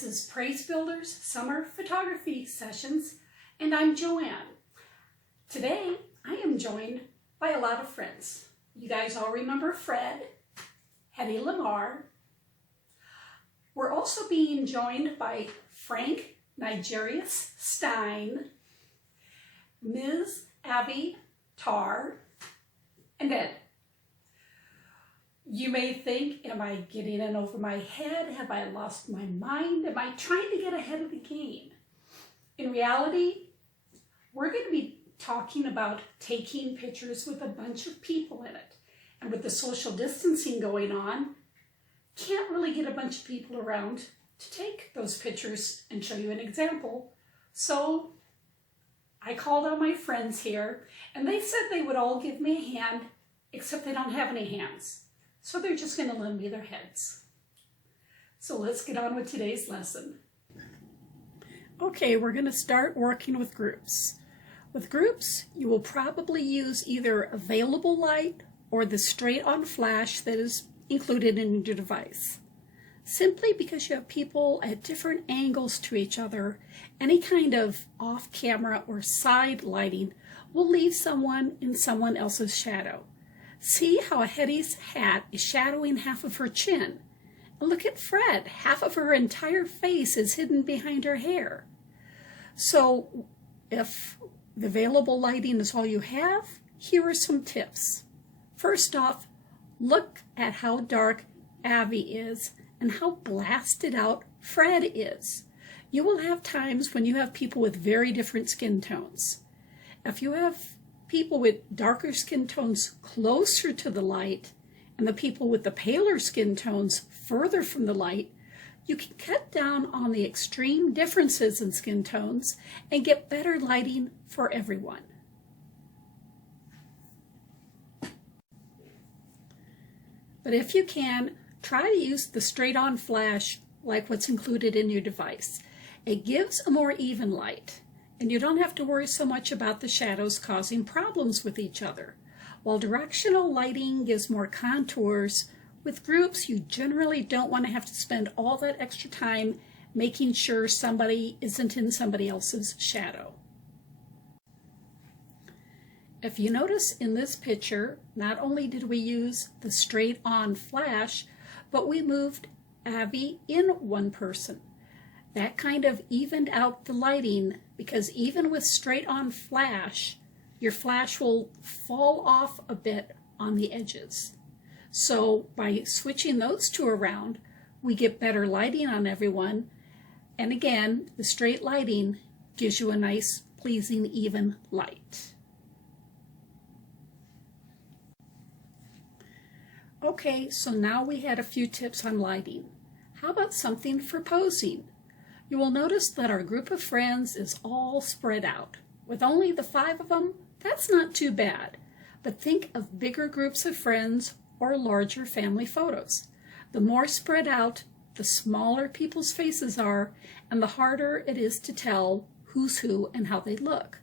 This is Praise Builders Summer Photography Sessions, and I'm JoAnne. Today, I am joined by a lot of friends. You guys all remember Fred, Hedy Lamarr. We're also being joined by Frank Nigerius Stein, Ms. Abby Tarr, and Ed. You may think, am I getting in over my head? Have I lost my mind? Am I trying to get ahead of the game? In reality, we're going to be talking about taking pictures with a bunch of people in it. And with the social distancing going on, can't really get a bunch of people around to take those pictures and show you an example. So I called on my friends here, and they said they would all give me a hand, except they don't have any hands. So they're just going to lend me their heads. So let's get on with today's lesson. Okay, we're going to start working with groups. With groups, you will probably use either available light or the straight-on flash that is included in your device. Simply because you have people at different angles to each other, any kind of off-camera or side lighting will leave someone in someone else's shadow. See how Hedy's hat is shadowing half of her chin. And look at Fred, half of her entire face is hidden behind her hair. So if the available lighting is all you have, here are some tips. First off, look at how dark Abby is and how blasted out Fred is. You will have times when you have people with very different skin tones. If you have people with darker skin tones closer to the light and the people with the paler skin tones further from the light, you can cut down on the extreme differences in skin tones and get better lighting for everyone. But if you can, try to use the straight-on flash like what's included in your device. It gives a more even light, and you don't have to worry so much about the shadows causing problems with each other. While directional lighting gives more contours, with groups you generally don't want to have to spend all that extra time making sure somebody isn't in somebody else's shadow. If you notice in this picture, not only did we use the straight-on flash, but we moved Abby in one person. That kind of evened out the lighting, because even with straight-on flash, your flash will fall off a bit on the edges. So by switching those two around, we get better lighting on everyone. And again, the straight lighting gives you a nice, pleasing, even light. Okay, so now we had a few tips on lighting. How about something for posing? You will notice that our group of friends is all spread out. With only the 5 of them, that's not too bad. But think of bigger groups of friends or larger family photos. The more spread out, the smaller people's faces are, and the harder it is to tell who's who and how they look.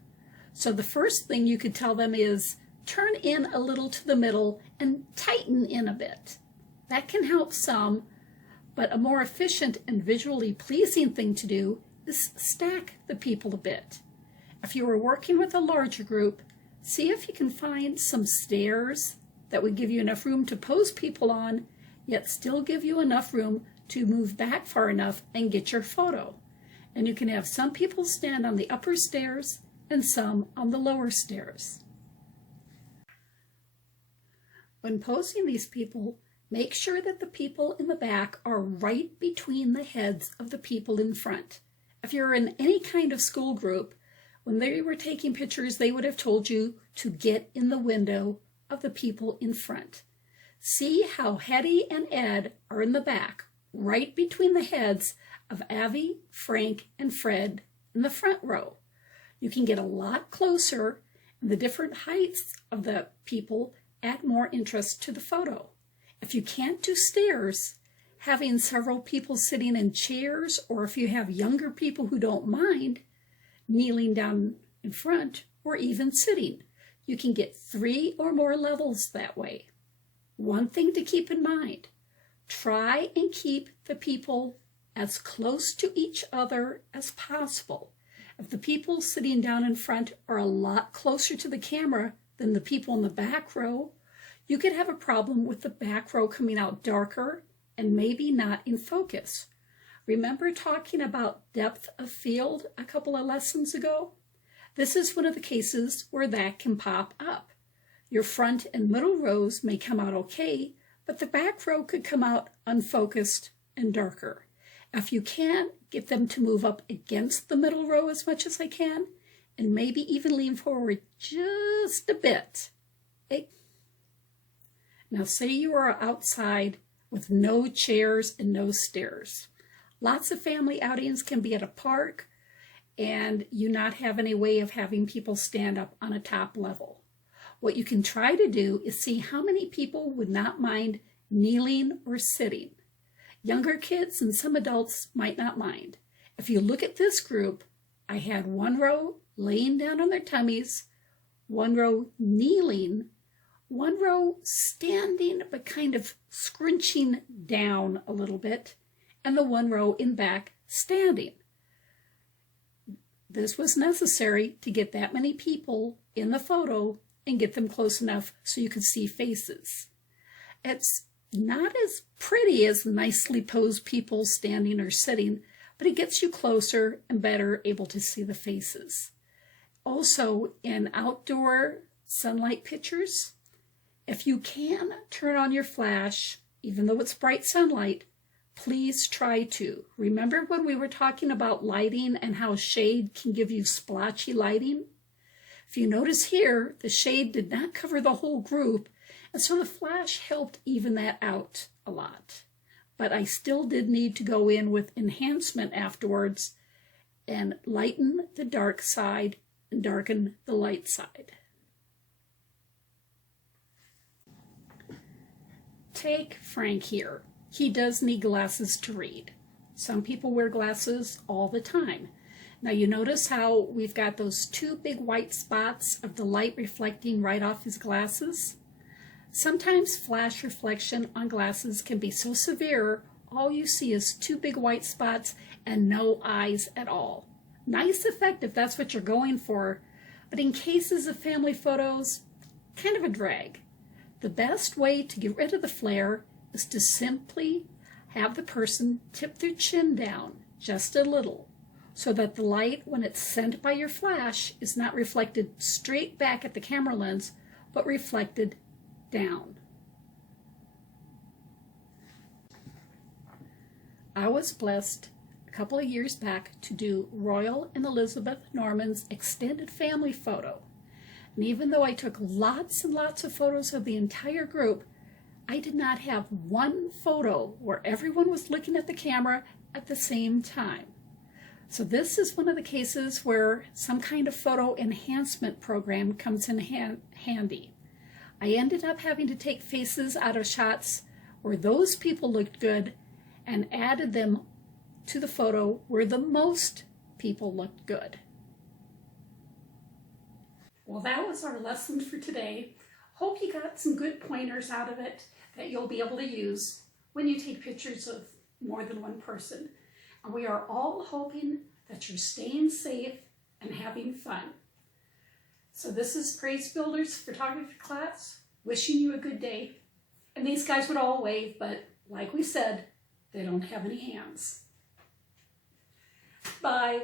So the first thing you could tell them is, turn in a little to the middle and tighten in a bit. That can help some, but a more efficient and visually pleasing thing to do is stack the people a bit. If you are working with a larger group, see if you can find some stairs that would give you enough room to pose people on, yet still give you enough room to move back far enough and get your photo. And you can have some people stand on the upper stairs and some on the lower stairs. When posing these people, make sure that the people in the back are right between the heads of the people in front. If you're in any kind of school group, when they were taking pictures, they would have told you to get in the window of the people in front. See how Hedy and Ed are in the back, right between the heads of Abby, Frank, and Fred in the front row. You can get a lot closer, and the different heights of the people add more interest to the photo. If you can't do stairs, having several people sitting in chairs, or if you have younger people who don't mind, kneeling down in front, or even sitting. You can get 3 or more levels that way. One thing to keep in mind, try and keep the people as close to each other as possible. If the people sitting down in front are a lot closer to the camera than the people in the back row, you could have a problem with the back row coming out darker and maybe not in focus. Remember talking about depth of field a couple of lessons ago? This is one of the cases where that can pop up. Your front and middle rows may come out okay, but the back row could come out unfocused and darker. If you can, get them to move up against the middle row as much as I can, and maybe even lean forward just a bit. Okay. Now say you are outside with no chairs and no stairs. Lots of family outings can be at a park, and you not have any way of having people stand up on a top level. What you can try to do is see how many people would not mind kneeling or sitting. Younger kids and some adults might not mind. If you look at this group, I had one row laying down on their tummies, one row kneeling, one row standing but kind of scrunching down a little bit, and the one row in back standing. This was necessary to get that many people in the photo and get them close enough so you could see faces. It's not as pretty as nicely posed people standing or sitting, but it gets you closer and better able to see the faces. Also, in outdoor sunlight pictures, if you can turn on your flash, even though it's bright sunlight, please try to. Remember when we were talking about lighting and how shade can give you splotchy lighting? If you notice here, the shade did not cover the whole group, and so the flash helped even that out a lot. But I still did need to go in with enhancement afterwards and lighten the dark side and darken the light side. Take Frank here. He does need glasses to read. Some people wear glasses all the time. Now you notice how we've got those two big white spots of the light reflecting right off his glasses? Sometimes flash reflection on glasses can be so severe, all you see is two big white spots and no eyes at all. Nice effect if that's what you're going for, but in cases of family photos, kind of a drag. The best way to get rid of the flare is to simply have the person tip their chin down just a little, so that the light, when it's sent by your flash, is not reflected straight back at the camera lens, but reflected down. I was blessed a couple of years back to do Royal and Elizabeth Norman's extended family photo. And even though I took lots and lots of photos of the entire group, I did not have one photo where everyone was looking at the camera at the same time. So this is one of the cases where some kind of photo enhancement program comes in handy. I ended up having to take faces out of shots where those people looked good and added them to the photo where the most people looked good. Well, that was our lesson for today. Hope you got some good pointers out of it that you'll be able to use when you take pictures of more than one person. And we are all hoping that you're staying safe and having fun. So this is Praise Builders Photography class, wishing you a good day. And these guys would all wave, but like we said, they don't have any hands. Bye.